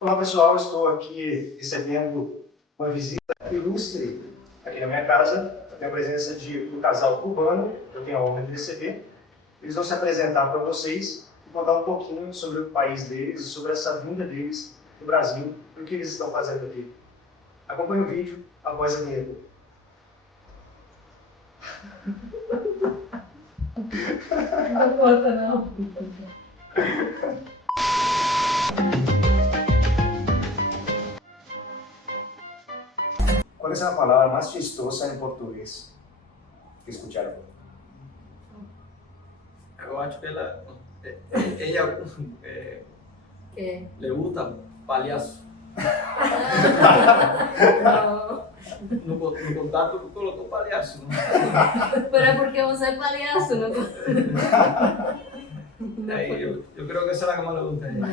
Olá pessoal, estou aqui recebendo uma visita ilustre aqui na minha casa. Eu tenho a presença de um casal cubano, que eu tenho a honra de receber. Eles vão se apresentar para vocês e contar um pouquinho sobre o país deles e sobre essa vinda deles do Brasil e o que eles estão fazendo aqui. Acompanhe o vídeo após a vinheta. Não conta, não. ¿Cuál es la palabra más chistosa en portugués que escucharon? Eu acho que ela ¿Qué? le gusta palhaço. No. No contato colocou palhaço. Pero es porque vos sos payaso, ¿no? Aí eu creo que esa es la que más le gusta a ella.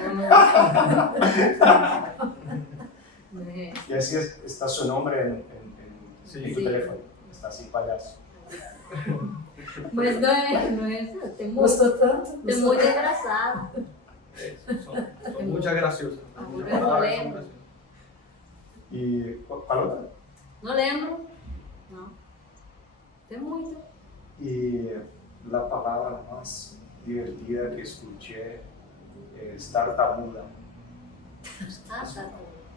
Y así está su nombre en tu Sí. teléfono. Está así, payaso. Mas não é. Tem Gostou tanto? Tem muito engraçado. Son muchas graciosas. Algunas Muchas no palabras lembro. son graciosas. ¿Y cuál otra? Não lembro. Não. Tem muito. Y la palabra más divertida que escuché es tartamuda. Ah, tá.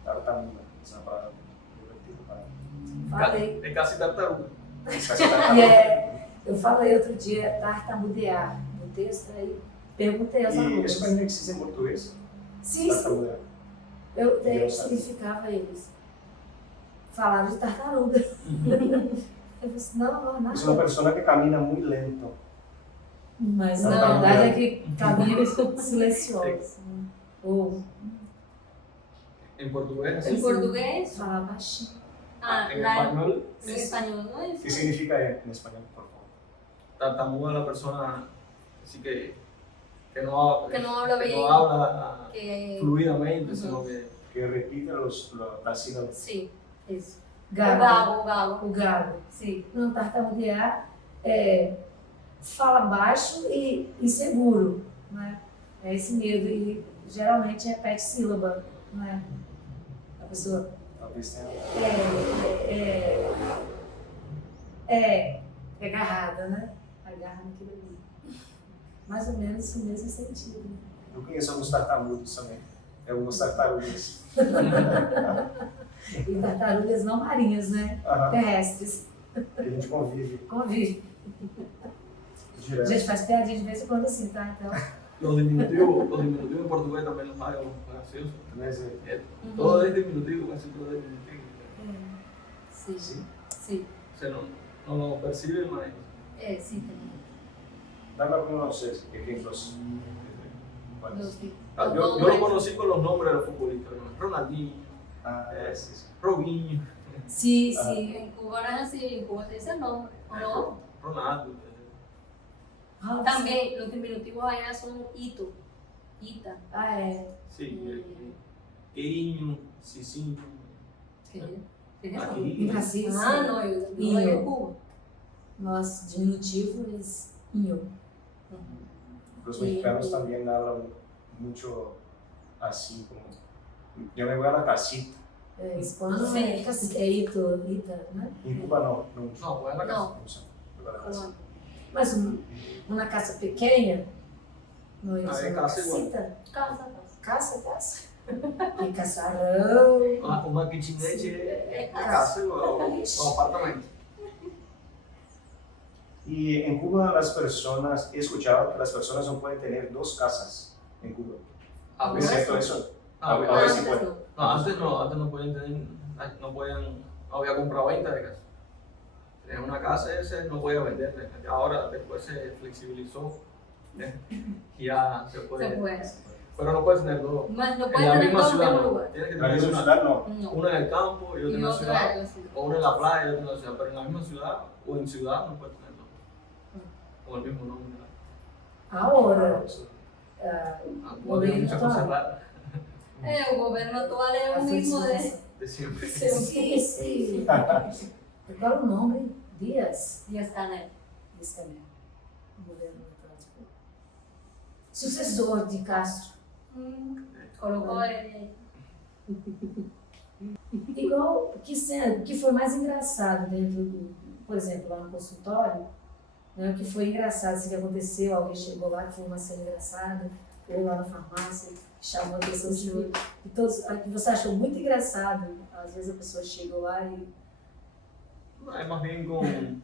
Tartamuda, es una palabra divertida para mí. Falei. É casi tartaruga. Casi E tartamuda. eu falei outro dia tartamudear no texto, aí perguntei aos ¿Y alunos. eso también existe en portugués? Sim, sim. Tartamudear. Eu até significava eles. Falaram de tartaruga. Eu falei assim, não, Es una nada. persona que camina muy lento. Mas na Tartaruga. verdade é que caminha silencioso. Ou En portugués, Em português? falar baixinho. Ah, en lá español, em espanhol não é ¿Qué isso? significa en español, por favor? tartamuda es la persona así que no Que não habla que bem. no habla Que... fluidamente, sino que Que repite las sílabas. Sim, isso. O Galo. galo, o galo. O galo. Sim. Não, tartamudear é fala baixo e inseguro, né? É esse medo e geralmente repete sílaba, né? A pessoa Talvez tenha. é agarrada, né? Agarra naquilo ali. Mais ou menos o mesmo sentido. Eu conheço alguns tartamudos também. Algumas tartarugas. E tartarugas não marinhas, né? Aham. Terrestres. A gente convive Convive. A direto. gente faz piadinha de vez em quando assim, tá? Então, los diminutivos en portugués también los hay graciosos. Mas, Todo es diminutivo, casi todo es diminutivo. Sim. sim. Sim. Se no lo percibe, mas É, sim, também. Dame algunos ejemplos. ¿Cuáles? yo lo conocí con los nombres de los futbolistas, ¿no? Ronaldinho, Ah, sí, sí. Robinho, sim, Ah. sim. Em Cuba não é assim, em Cuba tem esse nome. Ou não? Ronaldo. Nossa. Também, os diminutivos allá são Ito. Ita. Ah, é. Sí, Queinho, Cicinho. Entendeu? Em Brasil, Ah, sim. não, eu Inho. não é Cuba. Nosso diminutivo eles inho. Los mexicanos también hablan mucho así, como yo me voy a la casita. É, espanhol Sim. é cacique, é ito, ita, né? En Cuba no, no mucho. No, voy a la casa. Não. No usan. Me voy a la casa. Cubano. Mas uma caça pequena, não é Ah, isso? é Uma caça igual. cacita? Casa. Caça. E caçarão. Uma kitnet é casa. casa o apartamento. Y en Cuba las personas, he escuchado que las personas no pueden tener dos casas en Cuba. A ¿Es veces, cierto eso? a A ver veces- si pueden. antes no podían tener, no había compra-venta de casa. Tenías una casa ese no podía venderla. Ahora después se flexibilizó y ya se puede. Se puede. Pero no puedes tener dos. Mas não En pode la tener misma todo no ciudad mesmo no. lugar. Tienes que En la tener misma ciudad no. Não. una en el campo y otra E en la outra ciudad. é assim. O una en la playa y otra en la ciudad. Pero en la misma ciudad o en ciudad no puedes tener dos. Con el mismo nombre. Ahora, Eso. Hay muchas cosas raras É, o governo atual é a o mesmo de... flexibilização. de siempre. Sim, sim. Agora o nome, Dias. Dias-Canel. Dias Canel. O governo atual. Sucessor de Castro. Colocou ele... Igual, o que foi mais engraçado dentro do, por exemplo, lá no consultório, né, o que foi engraçado, se que aconteceu, alguém chegou lá que foi uma cena engraçada, ou lá na farmácia, que chamou a atenção de todos, que você achou muito engraçado. Às vezes a pessoa chega lá e... Es más bien con...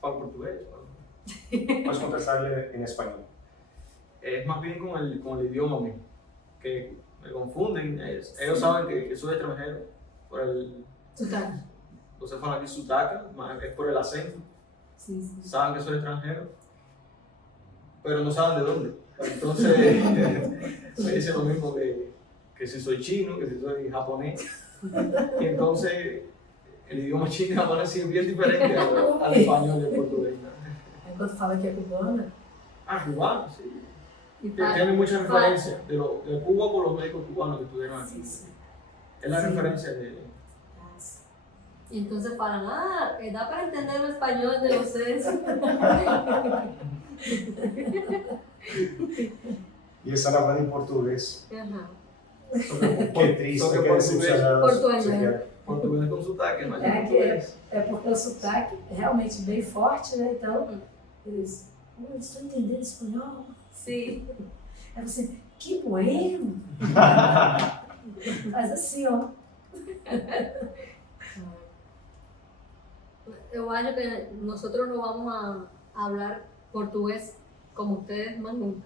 ¿Para portugués? Puedes contestarle en español. Es más bien con el idioma mismo, que me confunden. Ellos saben que soy extranjero por el... Sotaque. Você fala aqui sotaque, mas es por el acento. Sim, sim. Saben que soy extranjero, pero no saben de dónde. Entonces me dicen lo mismo que si soy chino, que si soy japonés. Y entonces el idioma chino y japonés sí es bien diferente al español y al portugués. Enquanto fala que é cubana, Ah, cubano, sí. Y Tiene muchas referencias de Cuba por los médicos cubanos que estuvieron aquí. sim, sim. Es la Sí. referencia de... Nossa. Y entonces falan, da para entender el español de ustedes. Y están hablando en portugués. Ajá. Qué triste, Só que qué portugués, decepcionado. Portugués. se queda. portugués com sotaque, mas É, português. é porque o sotaque é realmente bem forte, né? Então, eles estão entendendo espanhol. Sí. Aí você, que bueno! Faz assim, ó. Yo acho que nosotros no vamos a hablar portugués como ustedes más nunca.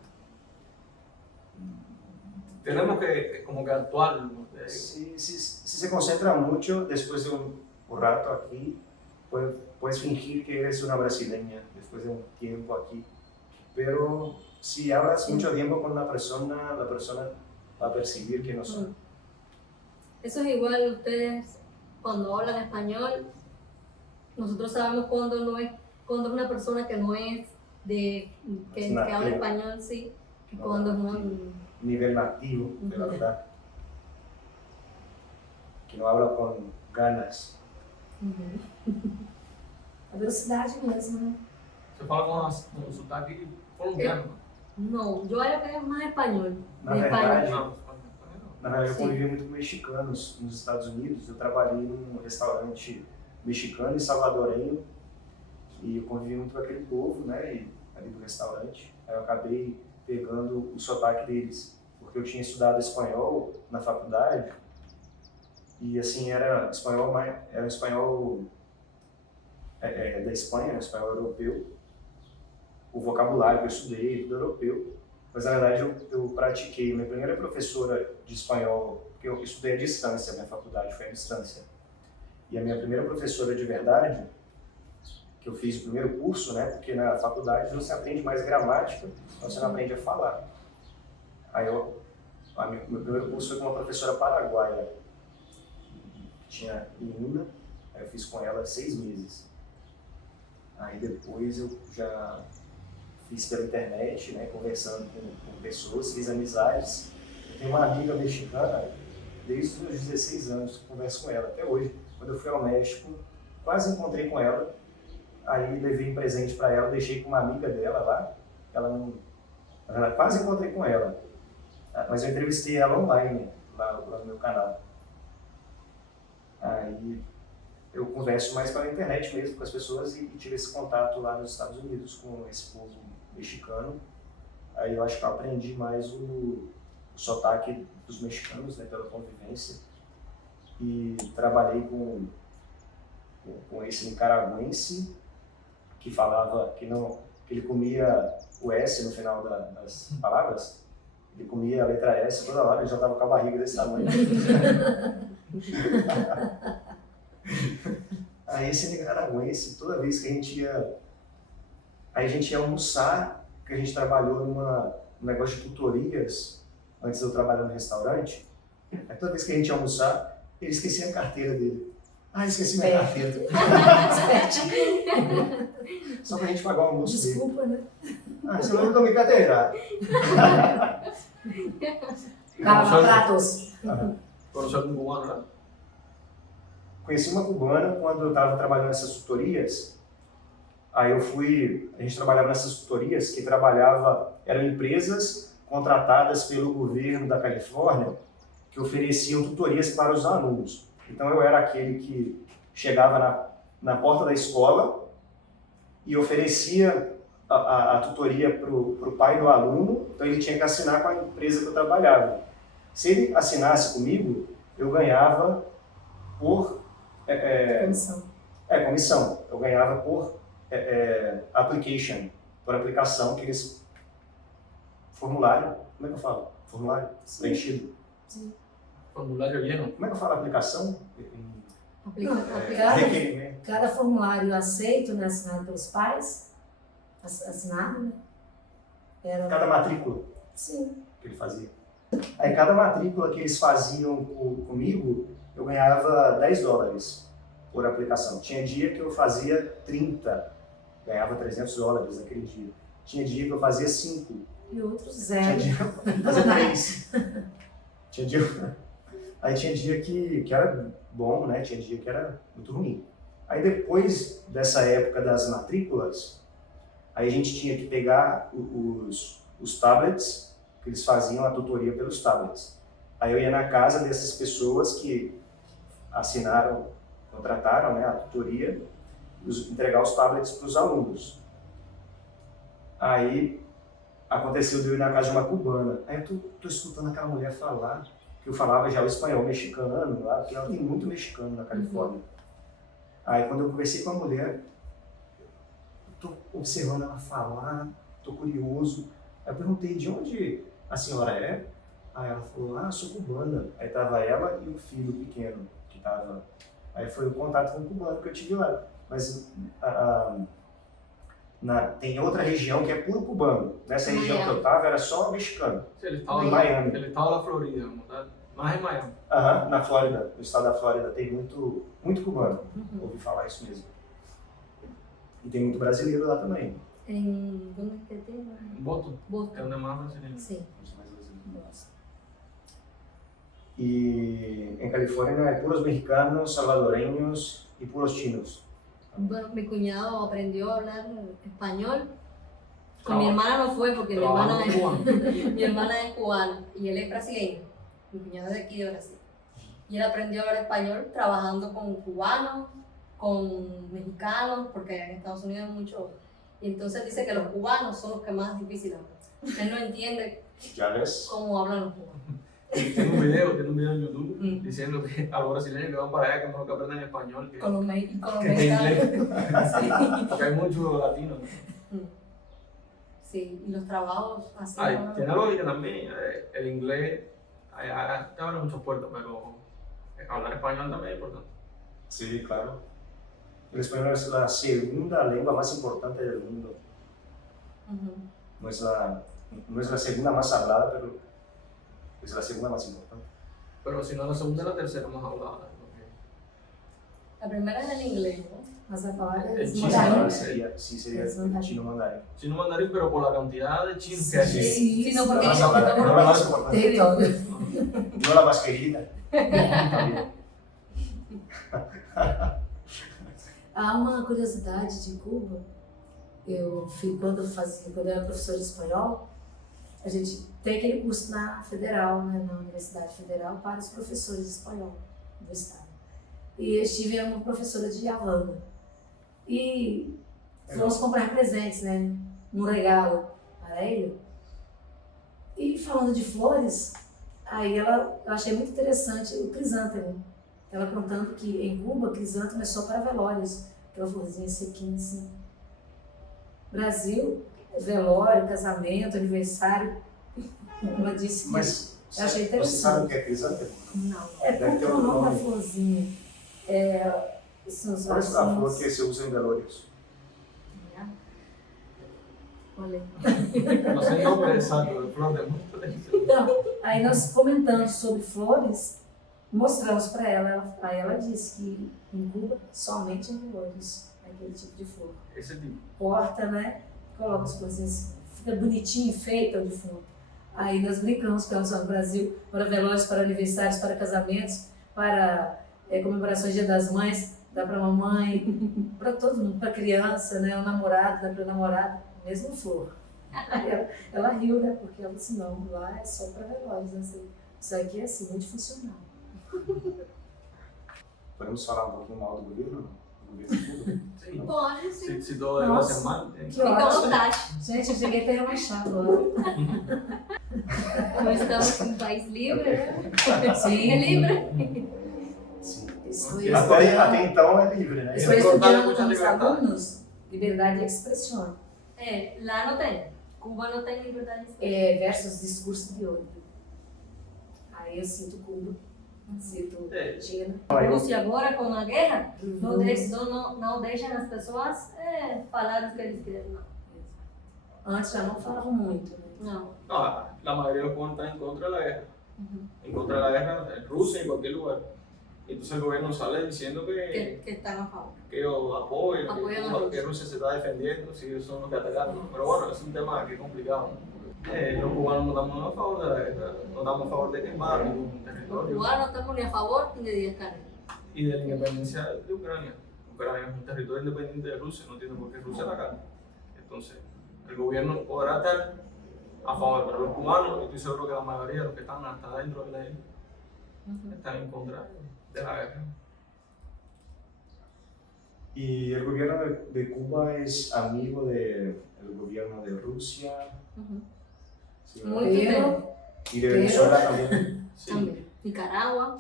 Tenemos que como que actuar. ¿no? Si se concentra mucho después de un rato aquí, puedes fingir que eres una brasileña después de un tiempo aquí. Pero si hablas mucho tiempo con la persona va a percibir que no son. Eso es igual ustedes cuando hablan español. Nosotros sabemos cuando es una persona que no es que nativo. habla español, sí, y No, cuando es nativo. Nivel nativo, de la Ujú. verdad. Que no habla con ganas. A velocidade mesmo, né? Você fala com sotaque colombiano. No, yo acho que es más español. Na de verdade, Não, você fala espanhol. Na verdade, eu Sim. convivi muito com mexicanos nos Estados Unidos. Eu trabalhei num restaurante mexicano e salvadorenho e eu convivi muito com aquele povo, né, ali do restaurante. Aí eu acabei pegando o sotaque deles, porque eu tinha estudado espanhol na faculdade e assim era um espanhol da Espanha, né, espanhol europeu. O vocabulário que eu estudei, tudo europeu. Mas, na verdade, eu pratiquei. Minha primeira professora de espanhol, porque eu estudei à distância, minha faculdade foi à distância. E a minha primeira professora de verdade, que eu fiz o primeiro curso, né, porque na faculdade você aprende mais gramática, então você não aprende a falar. Aí meu primeiro curso foi com uma professora paraguaia, que tinha menina, aí eu fiz com ela 6 meses. Aí depois eu já fiz pela internet, né, conversando com pessoas, fiz amizades. Eu tenho uma amiga mexicana, desde os meus 16 anos, que converso com ela até hoje. Quando eu fui ao México, quase encontrei com ela, aí levei um presente para ela, deixei com uma amiga dela lá, quase encontrei com ela, mas eu entrevistei ela online, lá no meu canal. Aí eu converso mais pela internet mesmo com as pessoas e tive esse contato lá nos Estados Unidos com esse povo mexicano. Aí eu acho que eu aprendi mais o sotaque dos mexicanos, né, pela convivência. E trabalhei com esse nicaragüense que falava que ele comia o S no final das palavras. Ele comia a letra S toda hora, ele já estava com a barriga desse tamanho. Aí esse nicaragüense, toda vez que a gente ia almoçar, porque a gente trabalhou num negócio de tutorias, antes de eu trabalhar no restaurante, aí toda vez que a gente ia almoçar, ele esquecia a carteira dele. Esqueci minha carteira. Só pra gente pagar o almoço dele. Desculpa, né? Você não lembrou minha carteira? Pratos. Conheceu algum cubano lá? Conheci uma cubana quando eu estava trabalhando nessas tutorias. Aí a gente trabalhava nessas tutorias eram empresas contratadas pelo governo da Califórnia que ofereciam tutorias para os alunos. Então eu era aquele que chegava na porta da escola e oferecia a tutoria para o pai do aluno, então ele tinha que assinar com a empresa que eu trabalhava. Se ele assinasse comigo, eu ganhava por... comissão. Eu ganhava por application, por aplicação que eles... Formulário, como é que eu falo? Formulário preenchido. Sim. Formulário lleno. Como é que eu falo aplicação? Aplicado. Requerimento. Cada formulário aceito, né, assinado pelos pais, assinado, né? Era... Cada matrícula Sim. que ele fazia. Aí cada matrícula que eles faziam comigo, eu ganhava $10 por aplicação. Tinha dia que eu fazia 30, ganhava $300 naquele dia. Tinha dia que eu fazia 5. E outros Tinha zero. dia que eu fazia 3. Tinha dia... Aí tinha dia que era bom, né? Tinha dia que era muito ruim. Aí depois dessa época das matrículas, aí a gente tinha que pegar os tablets, que eles faziam a tutoria pelos tablets. Aí eu ia na casa dessas pessoas que assinaram, contrataram, né, a tutoria, entregar os tablets para os alunos. Aí aconteceu de eu ir na casa de uma cubana. Aí eu tô escutando aquela mulher falar, que eu falava já o espanhol mexicano lá, porque ela tem muito mexicano na Califórnia. Aí quando eu conversei com a mulher, eu tô observando ela falar, tô curioso. Aí eu perguntei, de onde a senhora é? Aí ela falou, sou cubana. Aí tava ela e o filho pequeno que tava. Aí foi o contato com o cubano que eu tive lá. Mas tem outra região que é puro cubano. Nessa região que eu tava era só mexicano. Ele estava Em Miami. Ele estava na Florida, mas em Miami. Na Flórida, no estado da Flórida, tem muito cubano. Ouvi falar isso mesmo. E tem muito brasileiro lá também. ¿Dónde te tengo? Boto. Boston. É onde mais brasileiro. Sí. Y en California hay puros mexicanos, salvadoreños y puros chinos. Bueno, mi cuñado aprendió a hablar español. Con Traba- mi hermana no fue porque mi Trabajando hermana, con cubano. mi hermana es cubana y él es brasileño. Mi cuñado es de aquí de Brasil. Y él aprendió a hablar español trabajando con cubanos, con mexicanos, porque en Estados Unidos hay mucho. Y entonces dice que los cubanos son los que más difíciles hablan. Él no entiende ¿Ya ves? cómo hablan los cubanos. Tiene un video en YouTube diciendo que a los brasileños que van para allá que mejor que aprenden español que, Con los que mexicanos. inglés. Porque hay muchos latinos. Sí, y los trabajos así. Ay, ¿no? tiene lógica también. El inglés te abre muchas puertas, pero hablar español también es importante. Sí, claro. El español es la segunda lengua más importante del mundo. No es la segunda más hablada, pero es la segunda más importante. Pero si no, la segunda y la tercera más hablada. La primera es el inglés, ¿no? Mas a palavra El é chino, mandarim. Sería Es el mandarín. chino mandarín. Chino mandarín, pero por la cantidad de chinos que hay. Sí, no, porque Más no, hablada, no, no la más importante. território. No la más querida. También. Há uma curiosidade de Cuba. Quando eu era professora de espanhol, a gente tem aquele curso na Federal, né, na Universidade Federal, para os professores de espanhol do estado. E eu estive uma professora de Havana. E fomos comprar presentes, né, um regalo para ele. E falando de flores, aí eu achei muito interessante o crisântemo. Ela contando que em Cuba, crisântemo é só para velórios, aquela florzinha sequinha assim. Brasil, velório, casamento, aniversário. Ela disse que Mas eu achei você sabe o interessante. que é crisântemo? No. É Deve porque ter é o outro nome da nome. florzinha. São os Qual es la flor vasinhos. que se usa en velorios? Ya. ¿Cuál es? No sé el nombre exacto de flor de mundo. Então, aí nós comentando sobre flores, mostramos para ela. Aí ela disse que em Cuba, somente em velórios, aquele tipo de flor. Ese tipo. Porta, né? Coloca as coisinhas, fica bonitinho, enfeita o defunto. Aí nós brincamos com ela só no Brasil, para velórios, para aniversários, para casamentos, para comemorações Dia das Mães, dá para mamãe, para todo mundo, para criança, né? O namorado, dá para o namorado, mesmo flor. Aí ela riu, né? Porque ela disse, não, lá é só para velórios, né? Isso aqui é assim, multifuncional. Podemos falar um pouquinho mal do governo? Do governo de Cuba? Sí. Pode, sim. Si todo lo Nossa. hacen mal. Que Fica à ótimo. vontade. Gente, eu cheguei até a relaxar agora. Nós estamos em um país livre, né? Sim. É livre. Sim. Estou Até então é livre, né? Estou Recordar estudando muita com os liberdade. alunos liberdade de expressão Lá não tem. Cuba não tem liberdade de expressão. versus discurso de ódio. Aí eu sinto Cuba, sinto China. A Rússia agora, com a guerra, não deixam as pessoas falar o que eles querem. Não. Antes já não falavam muito, né? Não. No, la mayoría de los cubanos están en contra de la guerra. Uhum. En contra de la guerra en Rusia, en cualquier lugar. Y entonces el gobierno sale diciendo Que estão a favor. que ellos apoyan, Apoyan a que Rusia. Rusia se está defendiendo, si ellos son los que atacaron. Pero bueno, es un tema que es complicado. Los cubanos no estamos a favor de la guerra, no estamos a favor de quemar ningún Los territorio cubanos no estamos ni a favor ni de descarga. y de la independencia de Ucrania. Ucrania es un territorio independiente de Rusia, no tiene por qué Rusia atacar. Entonces, el gobierno podrá estar a favor, pero los cubanos, estoy seguro que la mayoría de los que están hasta dentro de la isla están en contra de la guerra. ¿Y el gobierno de Cuba es amigo del gobierno de Rusia? Uhum. ¿Sí? Muito Pero, tempo. Y de Venezuela también. Sí. Também. Nicarágua.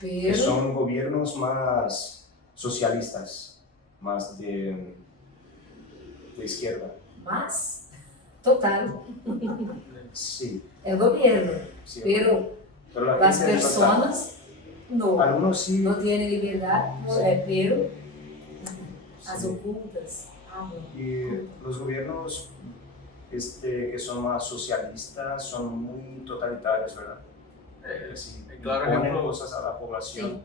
Que pero, son gobiernos más socialistas, más de izquierda. mas, total, Sí, é o governo. sí. Pero Pero la las gente no está- personas no. Algunos sí. No tienen liberdade, pero as Sí. ocultas amam. Y los gobiernos que son más socialistas son muy totalitarios, ¿verdad? Sí, Claro imponen ejemplo, cosas a la población.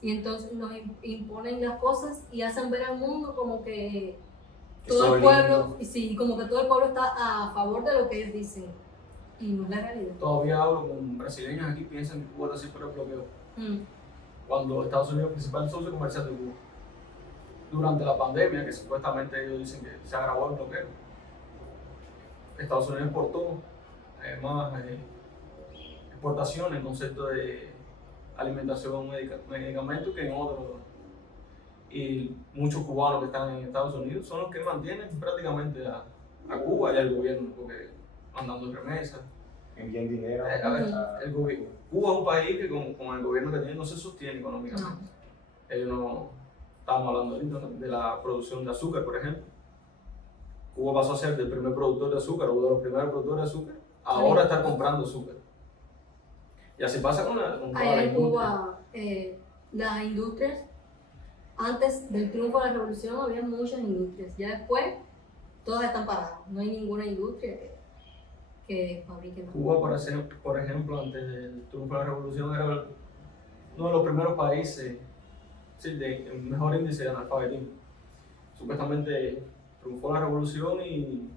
Y entonces nos imponen las cosas y hacen ver al mundo como que Es todo todo el pueblo, lindo. y sí, como que todo el pueblo está a favor de lo que ellos dicen. Y no es la realidad. todavía hablo con brasileños aquí, piensan que Cuba está siempre el bloqueo. Mm. Cuando Estados Unidos es el principal socio comercial de Cuba. Durante la pandemia, que supuestamente ellos dicen que se agravó el bloqueo, Estados Unidos exportó más exportaciones en concepto de alimentación, medicamentos que en otros. Y muchos cubanos que están en Estados Unidos son los que mantienen prácticamente a Cuba y al gobierno, porque mandando remesas. Envían dinero. A ver, Cuba es un país que con el gobierno que tiene no se sostiene económicamente. No. Ellos no, estábamos hablando ahorita, ¿no?, de la producción de azúcar, por ejemplo. Cuba pasó a ser del primer productor de azúcar o de los primeros productores de azúcar, ahora está comprando azúcar. Y así pasa con toda la Allá en industria. Cuba, las industrias, antes del triunfo de la revolución había muchas industrias, ya después todas están paradas, no hay ninguna industria que fabrique nada. Cuba, por ejemplo, antes del triunfo de la revolución, era uno de los primeros países, sí, de mejor índice de analfabetismo. Supuestamente triunfó la revolución y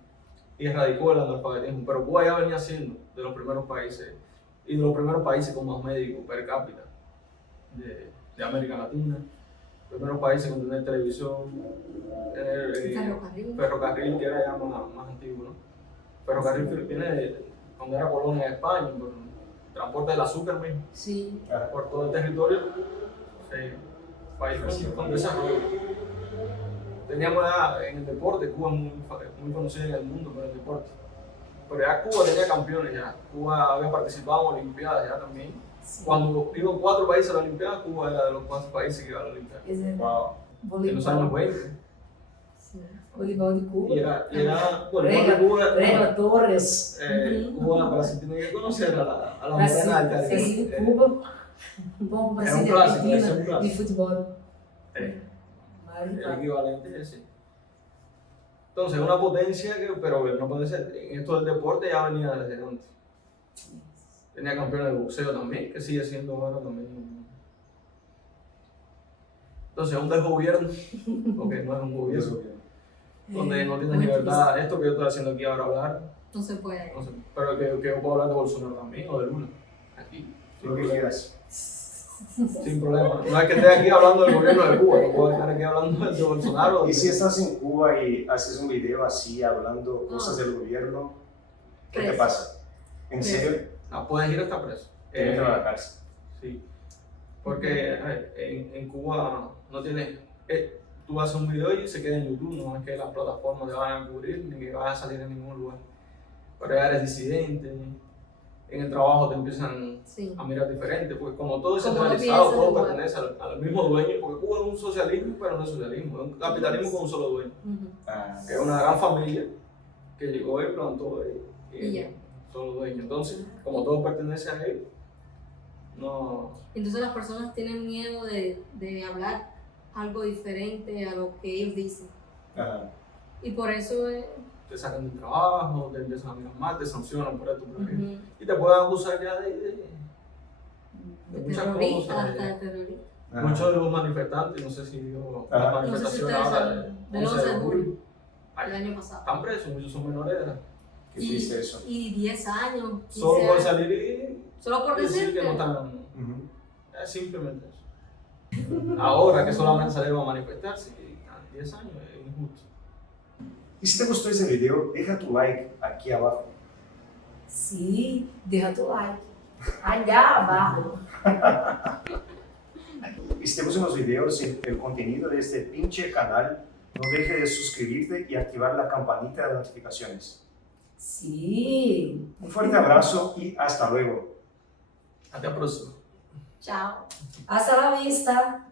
erradicó el analfabetismo, pero Cuba ya venía siendo de los primeros países y de los primeros países con más médicos per cápita de América Latina, primeros países con tener televisión, tener Ferrocarril. ferrocarril, que era ya más antiguo, ¿no? Ferrocarril viene de donde era colonia de España, por el transporte del azúcar mismo, Sim. por todo el territorio, país con desarrollo. Teníamos ya en el deporte, Cuba es muy conocida en el mundo por el deporte, pero ya Cuba tenía campeones, ya Cuba había participado en Olimpiadas ya también. Sim. Cuando iban 4 países a la Olimpiada, Cuba era de los 4 países que iban a la Olimpiada. Wow. En los años Voleibol. 20. Sí. Voleibol de Cuba. Y era bueno, Cuba, Brega Torres. Cuba, para si tiene que conocer a la morena Brasil, del Caribe. Brasil e Cuba. Bom, É Brasília clássico, vai ser Argentina de futebol. El Maravilhoso. equivalente es ese. Entonces, una potencia que, pero no puede ser, en esto del deporte ya venía desde antes. Tenía campeones de boxeo también, que sigue siendo ahora también. Entonces, un desgobierno, porque no es un gobierno, donde no tienes libertad. Esto que yo estoy haciendo aquí ahora hablar, No se puede. no sé, pero que yo puedo hablar de Bolsonaro también o de Lula, aquí, sin Lo que problema. quieras. Sin problema. No es que esté aquí hablando del gobierno de Cuba, no puedo estar aquí hablando de Bolsonaro. Y si estás en Cuba y haces un video así hablando cosas del gobierno, ¿qué te Preso. pasa? ¿En Preso. serio? Puedes ir hasta preso. dentro de la cárcel. Sí, porque en Cuba no tienes, tú haces un video y se queda en YouTube, no es que las plataformas te vayan a cubrir ni que vayas a salir en ningún lugar. Pero ya eres disidente, en el trabajo te empiezan Sí. a mirar diferente, porque como todo es Como no centralizado, piensas todo igual. pertenece al mismo dueño, porque Cuba es un socialismo, pero no es socialismo, es un capitalismo con un solo dueño, Ujú. que es una gran familia que llegó y plantó Y ya. solo dueño. Entonces, como todo pertenece a él, no. Entonces las personas tienen miedo de hablar algo diferente a lo que ellos dicen. Ajá. Y por eso Te sacan del trabajo, te empiezan a mirar mal, te sancionan por esto, por aquello. ujú, Y te pueden acusar ya de muchas terrorista, cosas. hasta de terrorista. Ajá. Muchos de los manifestantes, no sé si vio Ajá. las No sé si manifestaciones ustedes ahora saben, del 11 de julio del Ay, año pasado. están presos, muchos son menores de edad. Qué triste eso. Y 10 años, 15 Solo por años. salir y Solo por decir decir que no que están. Ujú. Es simplemente eso. Ahora que solamente salieron a manifestarse, y 10 años es injusto. Y si te gustó ese video, deja tu like aquí abajo. Sí, deja tu like. Allá abajo. Y si te gustan los videos y el contenido de este pinche canal, no dejes de suscribirte y activar la campanita de notificaciones. Sí. Un fuerte abrazo y hasta luego. Hasta la próxima. chao. Hasta la vista.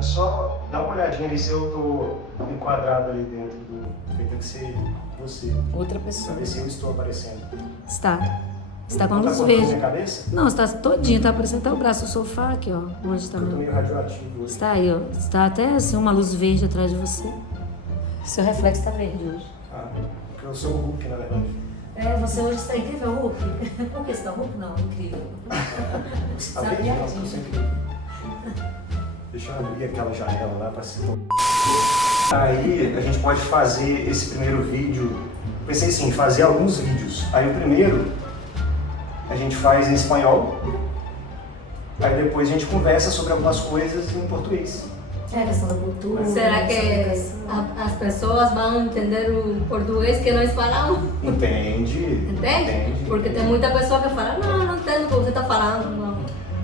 Só dá uma olhadinha ali se eu tô enquadrado ali dentro do... Tem que ser você. Outra Pra pessoa. ver se eu estou aparecendo. Está. Está com Não tá luz apontando verde. minha cabeça? Não, está todinho, está aparecendo até o braço do sofá aqui, ó. Onde está Eu tô meu. meio radioativo hoje. Está aí, ó. Está até assim uma luz verde atrás de você. Seu reflexo está verde hoje. Ah, porque eu sou o Hulk, na verdade. É, você hoje está incrível, Hulk. Por que você está Hulk? Não, incrível. Você tá Sabe bem? a Nossa, eu gente? sempre... Deixa eu abrir aquela janela lá pra se... Aí a gente pode fazer esse primeiro vídeo. Pensei assim, fazer alguns vídeos. Aí o primeiro a gente faz em espanhol. Aí depois a gente conversa sobre algumas coisas em português. É a questão da cultura. Será da que educação. as pessoas vão entender o português que nós falamos? Entende? Entende? Porque tem muita pessoa que fala, não entendo o que você está falando. Não.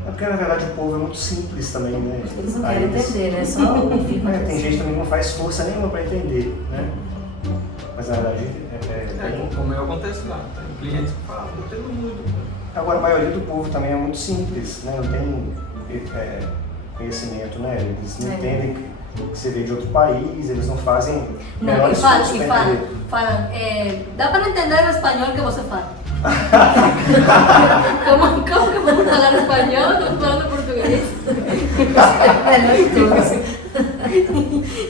É porque na verdade o povo é muito simples também, né? Eles não Aí querem entender, né? Só ouvir. É, tem gente também que não faz força nenhuma para entender, né? Mas na verdade Como acontece lá, tem clientes que falam, não entendo muito. agora a maioria do povo também é muito simples, né? Não tem conhecimento, né? Eles não entendem que você veio de outro país, eles não fazem o Não, menor e esforço para entender. falam, dá para entender o espanhol que você fala. como que vamos falar espanhol? Estamos falando português. Melhor de todos.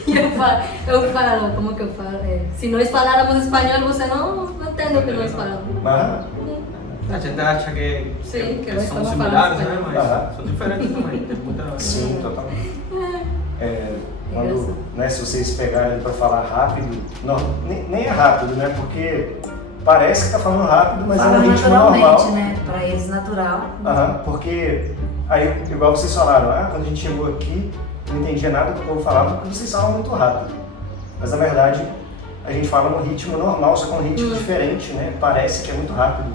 E eu falo, como que eu falo? Se nós faláramos espanhol, você não entende o que nós falamos. Mas, A gente acha que, Sim, que que nós são estamos similares, falando né? espanhol. Mas Aham. são diferentes também. Tem muita... sim, totalmente. Quando, né, se vocês pegarem para falar rápido, não, nem é rápido, né? Porque parece que está falando rápido, mas Fala é no ritmo naturalmente, normal. né? Para eles, natural. Aham, porque aí, igual vocês falaram, quando a gente chegou aqui, não entendia nada do que o povo falava, porque vocês falam muito rápido. Mas na verdade, a gente fala num ritmo normal, só com um ritmo diferente, né? Parece que é muito rápido.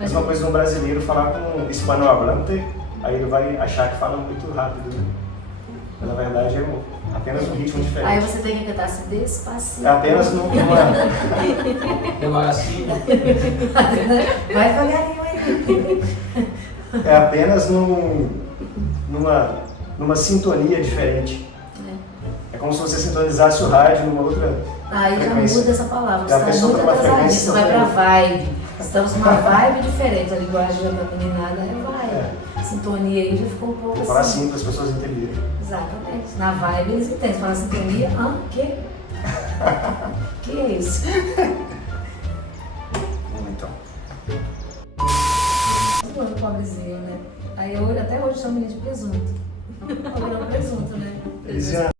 Mesma coisa de um brasileiro falar com um hispanohablante, aí ele vai achar que fala muito rápido, né? Mas na verdade é apenas um ritmo Aí diferente. você tem que cantar assim despacito. É apenas numa... Devagarzinho. Vai devagarinho aí. É apenas numa sintonia diferente. É como se você sintonizasse o rádio numa outra Aí já frequência. muda essa palavra. Já Você pensou está pra muito uma atrasadinho. Você frequência vai pra também? vibe. Estamos numa vibe diferente. A linguagem já da meninada é vibe. Sintonia aí já ficou um pouco Vou falar assim. assim para as pessoas entenderem. Exatamente. Na vibe eles entendem. Fala sintonia, que? Que é isso? Então. pobrezinho, né? Aí eu até hoje chamo ele de presunto. Ele é um presunto, né? Elisiane,